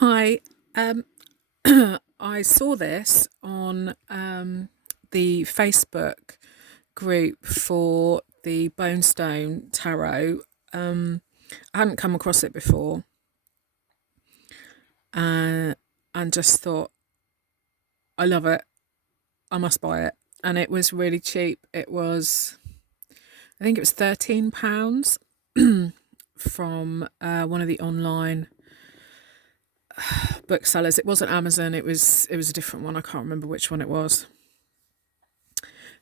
Hi. Um, I saw this on the Facebook group for the Bonestone Tarot. I hadn't come across it before, uh, and just thought, I love it. I must buy it. And it was really cheap. I think it was £13 from one of the online booksellers. It wasn't Amazon. It was a different one. I can't remember which one it was.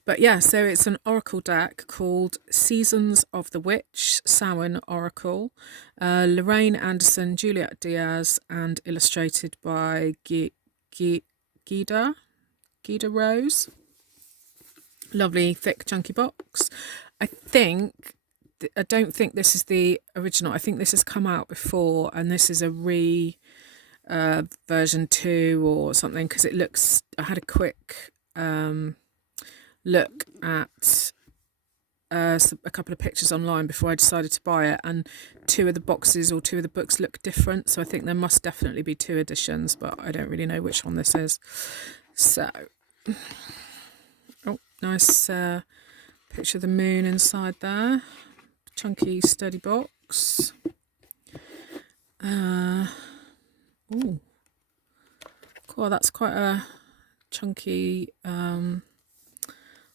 But yeah, so it's an oracle deck called Seasons of the Witch, Samhain Oracle. Lorraine Anderson, Juliet Diaz, and illustrated by Gida Rose. Lovely, thick, chunky box. I don't think this is the original. I think this has come out before, and this is a version 2 or something, because it looks. I had a quick look at a couple of pictures online before I decided to buy it, and two of the boxes or two of the books look different, so I think there must definitely be two editions, but I don't really know which one this is. So, oh, nice picture of the moon inside there. Chunky, sturdy box. Oh, cool, that's quite a chunky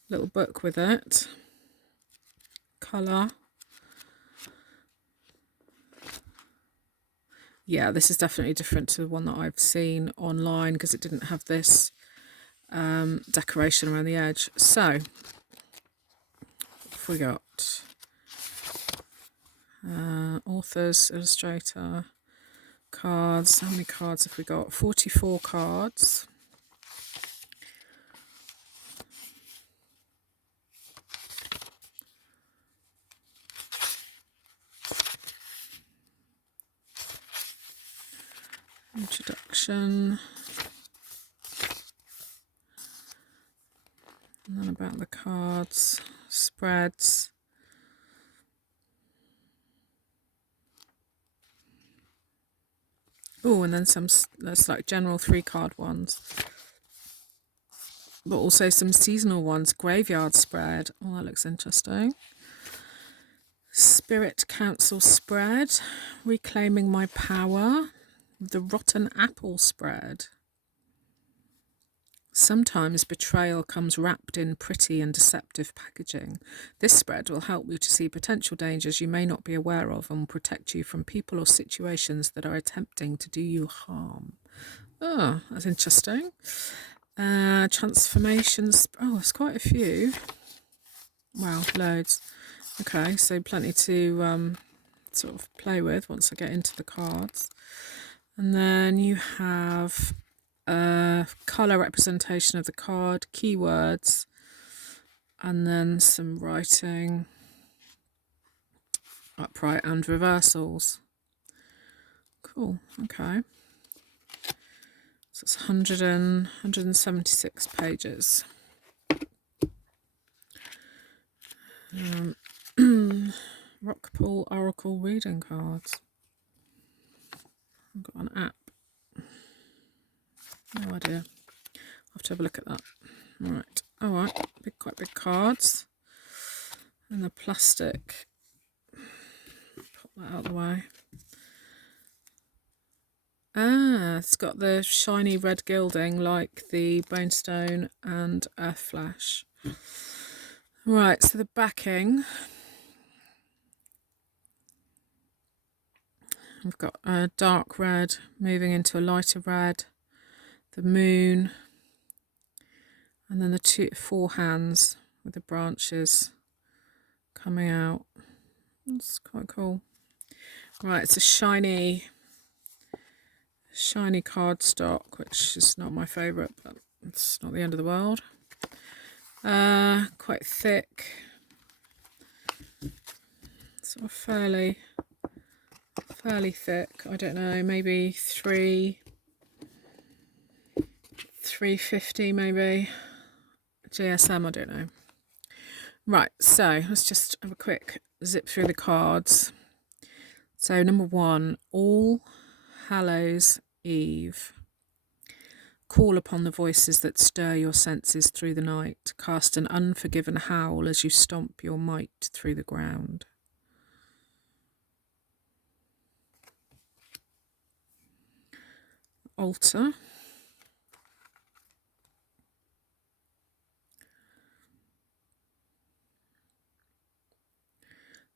little book with it. Colour. Yeah, this is definitely different to the one that I've seen online, because it didn't have this decoration around the edge. So, what have we got? Authors, illustrator, cards. How many cards have we got? 44 cards. Introduction. And then about the cards, spreads. Oh, and then there's like general 3-card ones. But also some seasonal ones. Graveyard spread. Oh, that looks interesting. Spirit Council spread. Reclaiming My Power. The Rotten Apple spread. Sometimes betrayal comes wrapped in pretty and deceptive packaging. This spread will help you to see potential dangers you may not be aware of and will protect you from people or situations that are attempting to do you harm. Oh, that's interesting. Transformations. Oh, there's quite a few. Wow, loads. Okay, so plenty to sort of play with once I get into the cards. And then you have colour representation of the card, keywords, and then some writing, upright and reversals. Cool, okay. So it's 176 pages. Rockpool Oracle reading cards. I've got an app. No idea. I'll have to have a look at that. All right. Quite big cards. And the plastic. Pop that out of the way. It's got the shiny red gilding like the Bonestone and Earth Flash. Right, so the backing. We've got a dark red moving into a lighter red. The moon, and then the 4 hands with the branches coming out. That's quite cool. Right, it's a shiny cardstock, which is not my favourite, but it's not the end of the world. Quite thick, sort of fairly thick. I don't know, maybe 350 maybe. GSM, I don't know. Right, so let's just have a quick zip through the cards. So number 1, All Hallows eve. Call upon the voices that stir your senses through the night. Cast an unforgiven howl as you stomp your might through the ground. Altar.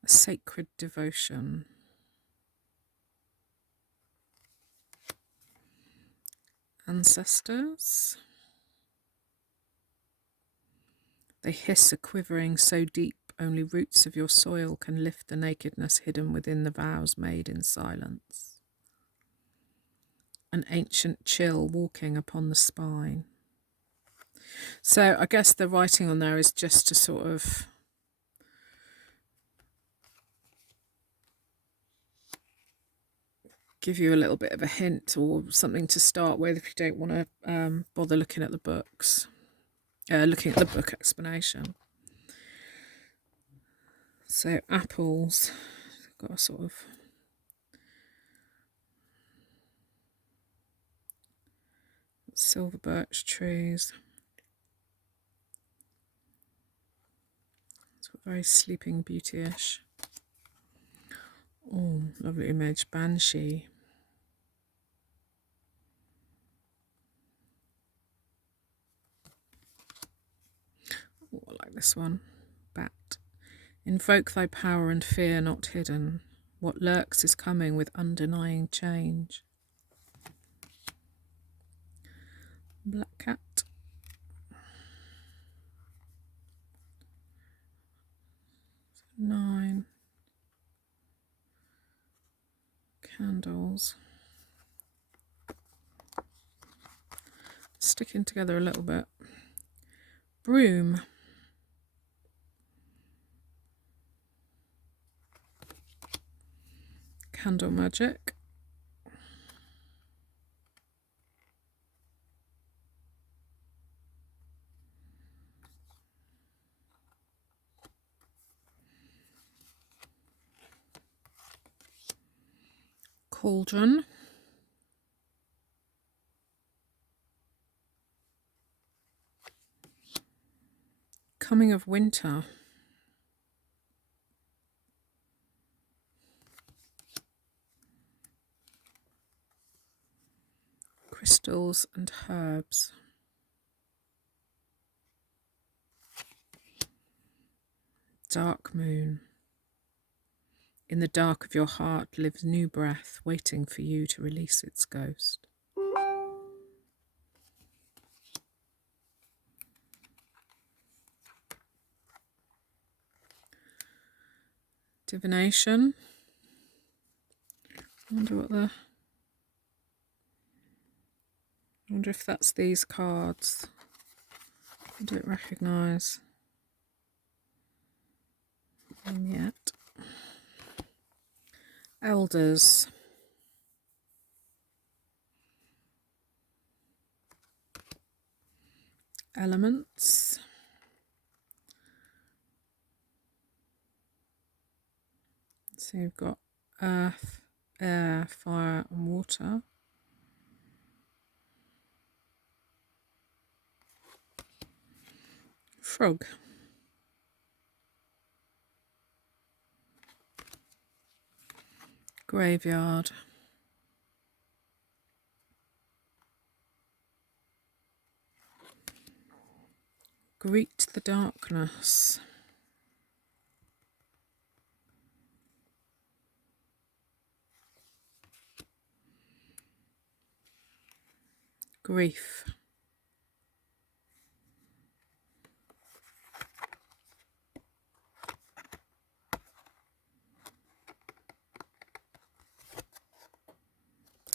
A sacred devotion. Ancestors. They hiss a quivering so deep only roots of your soil can lift the nakedness hidden within the vows made in silence. An ancient chill walking upon the spine. So I guess the writing on there is just to sort of give you a little bit of a hint or something to start with if you don't want to bother looking at the books. Looking at the book explanation. So apples, got a sort of silver birch trees. It's very Sleeping Beauty-ish. Oh, lovely image, banshee. Oh, I like this one. Bat. Invoke thy power and fear not hidden. What lurks is coming with undenying change. Black cat. Nine. Candles. Sticking together a little bit. Broom. Candle magic. Cauldron. Coming of winter. Crystals and herbs. Dark moon. In the dark of your heart lives new breath, waiting for you to release its ghost. Divination. I wonder if that's these cards. I don't recognise them yet. Elders. Elements. So you've got earth, air, fire and water. Frog. Graveyard. Greet the darkness. Grief.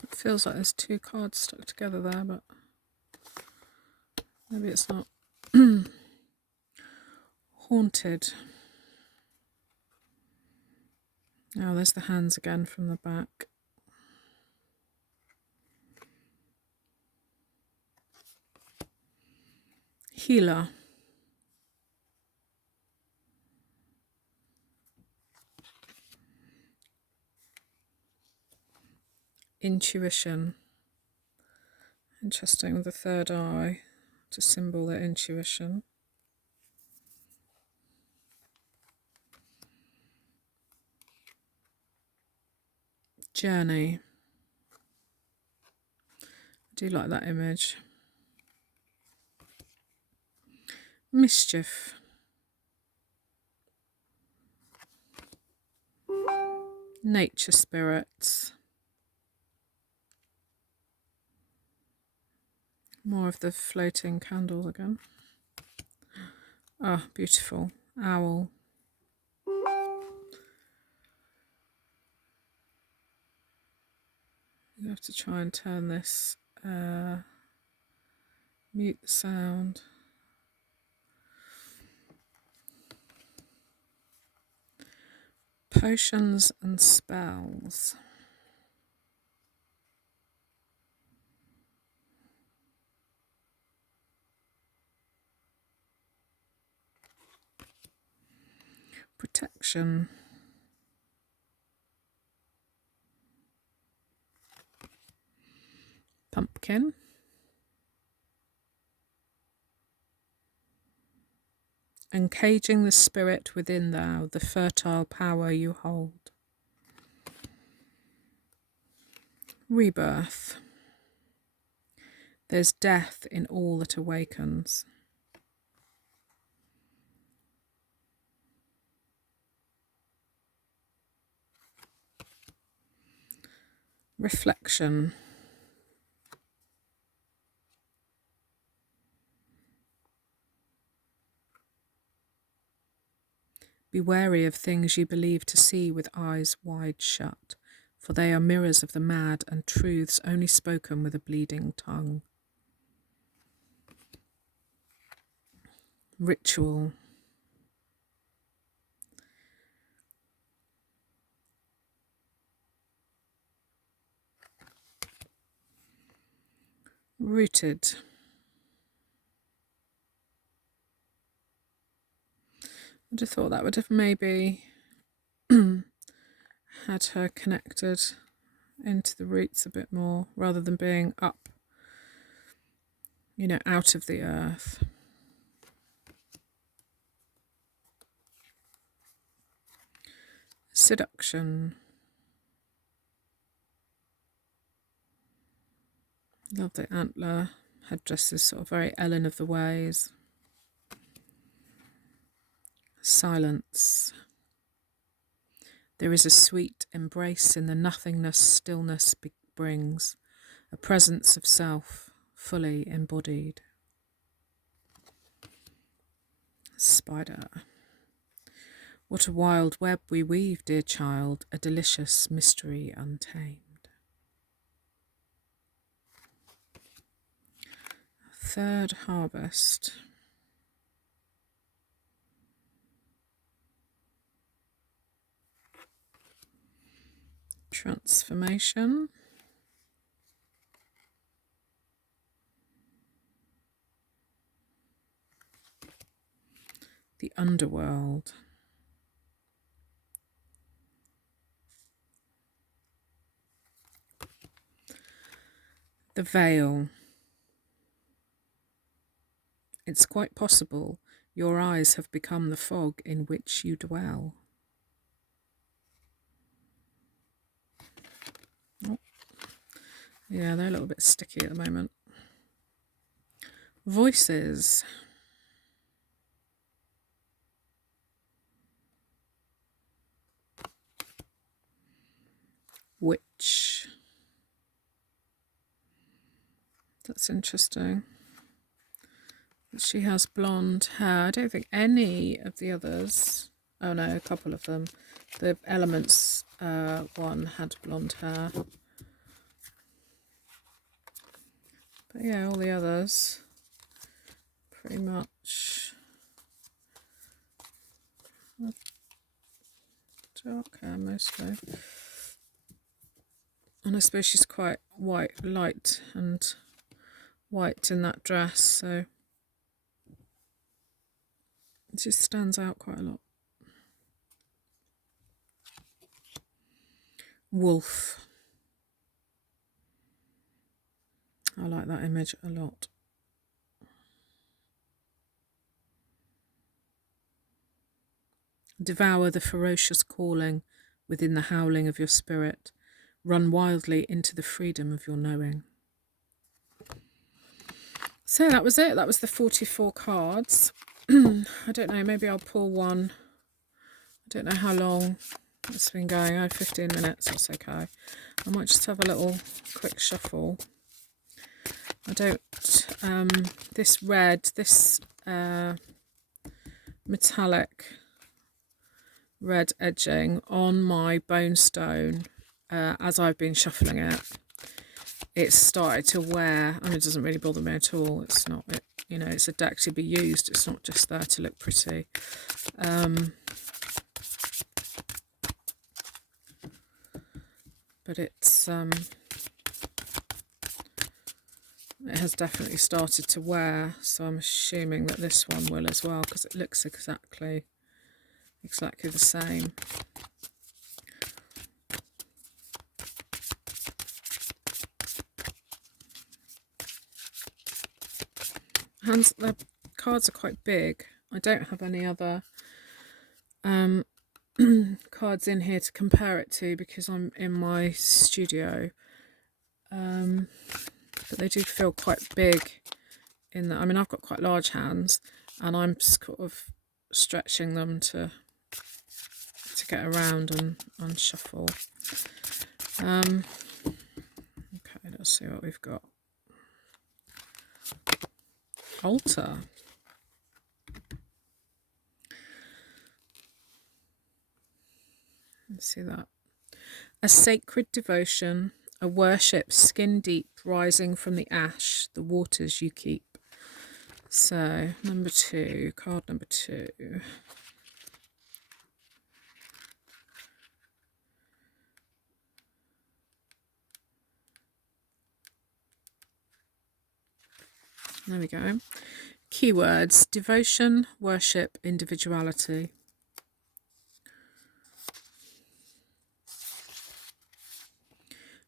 It feels like there's two cards stuck together there, but maybe it's not. Haunted. Oh, there's the hands again from the back. Healer. Intuition. Interesting with the third eye to symbol their intuition. Journey. I do like that image. Mischief. Nature spirits. More of the floating candles again. Ah, oh, beautiful. Owl. You have to try and turn this, mute the sound. Potions and spells. Protection. Pumpkin. Encaging the spirit within thou, the fertile power you hold. Rebirth. There's death in all that awakens. Reflection. Be wary of things you believe to see with eyes wide shut, for they are mirrors of the mad and truths only spoken with a bleeding tongue. Ritual. Rooted. I'd have thought that would have maybe had her connected into the roots a bit more, rather than being up, out of the earth. Seduction. Love the antler headdresses, sort of very Ellen of the Ways. Silence. There is a sweet embrace in the nothingness stillness brings, a presence of self fully embodied. Spider. What a wild web we weave, dear child, a delicious mystery untamed. Third harvest. Transformation. The underworld. The veil. It's quite possible your eyes have become the fog in which you dwell. Oh. Yeah, they're a little bit sticky at the moment. Voices. Witch. That's interesting. She has blonde hair. I don't think any of the others... Oh no, a couple of them. The Elements one had blonde hair. But yeah, all the others pretty much dark hair mostly. And I suppose she's quite white, light and white in that dress, so it just stands out quite a lot. Wolf. I like that image a lot. Devour the ferocious calling within the howling of your spirit. Run wildly into the freedom of your knowing. So that was it. That was the 44 cards. I don't know, maybe I'll pull one. I don't know how long it's been going. I had 15 minutes, that's okay. I might just have a little quick shuffle. I don't, this red, this metallic red edging on my bone stone, as I've been shuffling it, it's started to wear. I mean, it doesn't really bother me at all. It's not, you know, it's a deck to be used. It's not just there to look pretty. But it's it has definitely started to wear, so I'm assuming that this one will as well, because it looks exactly the same. The cards are quite big. I don't have any other cards in here to compare it to because I'm in my studio. But they do feel quite big in that. I mean, I've got quite large hands and I'm sort of stretching them to get around and shuffle. Okay, let's see what we've got. Altar. Let's see that. A sacred devotion, a worship skin deep, rising from the ash, the waters you keep. So, number 2, card number 2. There we go. Keywords: devotion, worship, individuality.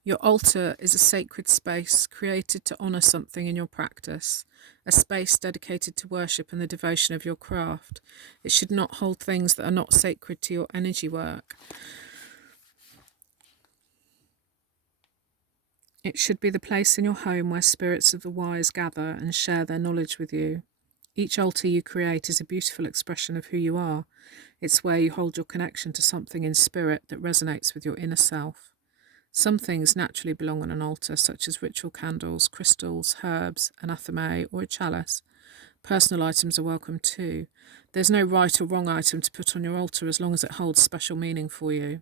Your altar is a sacred space created to honour something in your practice, a space dedicated to worship and the devotion of your craft. It should not hold things that are not sacred to your energy work. It should be the place in your home where spirits of the wise gather and share their knowledge with you. Each altar you create is a beautiful expression of who you are. It's where you hold your connection to something in spirit that resonates with your inner self. Some things naturally belong on an altar, such as ritual candles, crystals, herbs, an athame, or a chalice. Personal items are welcome too. There's no right or wrong item to put on your altar as long as it holds special meaning for you.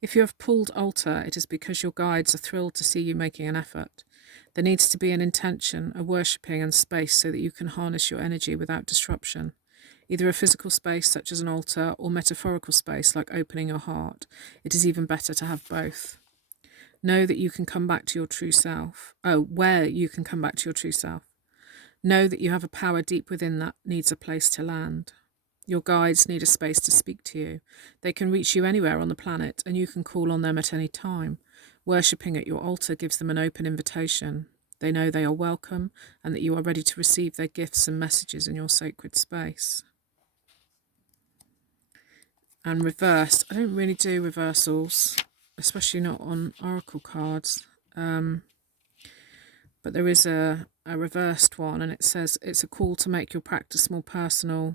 If you have pulled altar, it is because your guides are thrilled to see you making an effort. There needs to be an intention, a worshipping and space so that you can harness your energy without disruption. Either a physical space such as an altar or metaphorical space like opening your heart. It is even better to have both. Know that you can come back to your true self. Where you can come back to your true self. Know that you have a power deep within that needs a place to land. Your guides need a space to speak to you. They can reach you anywhere on the planet, and you can call on them at any time. Worshipping at your altar gives them an open invitation. They know they are welcome, and that you are ready to receive their gifts and messages in your sacred space. And reversed. I don't really do reversals, especially not on oracle cards. But there is a reversed one, and it says it's a call to make your practice more personal.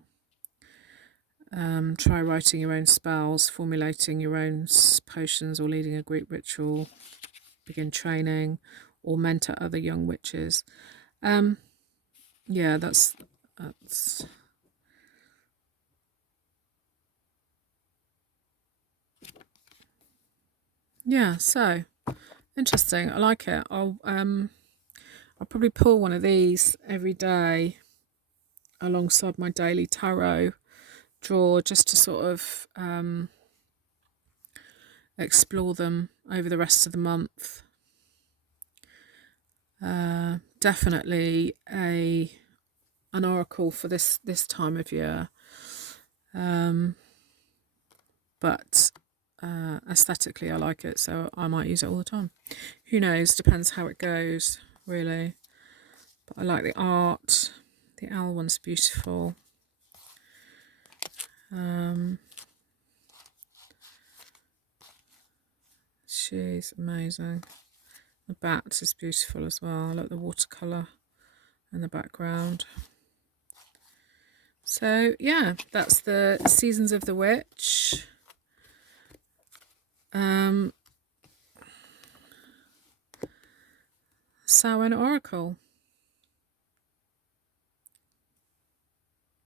Try writing your own spells, formulating your own potions, or leading a group ritual. Begin training, or mentor other young witches. Yeah, that's yeah. So interesting. I like it. I'll probably pull one of these every day alongside my daily tarot draw, just to sort of explore them over the rest of the month. Definitely an oracle for this time of year, but aesthetically I like it, so I might use it all the time. Who knows? Depends how it goes really. But I like the art. The owl one's beautiful. She's amazing. The bat is beautiful as well. I like the watercolour in the background. So yeah, that's the Seasons of the Witch. Samhain Oracle.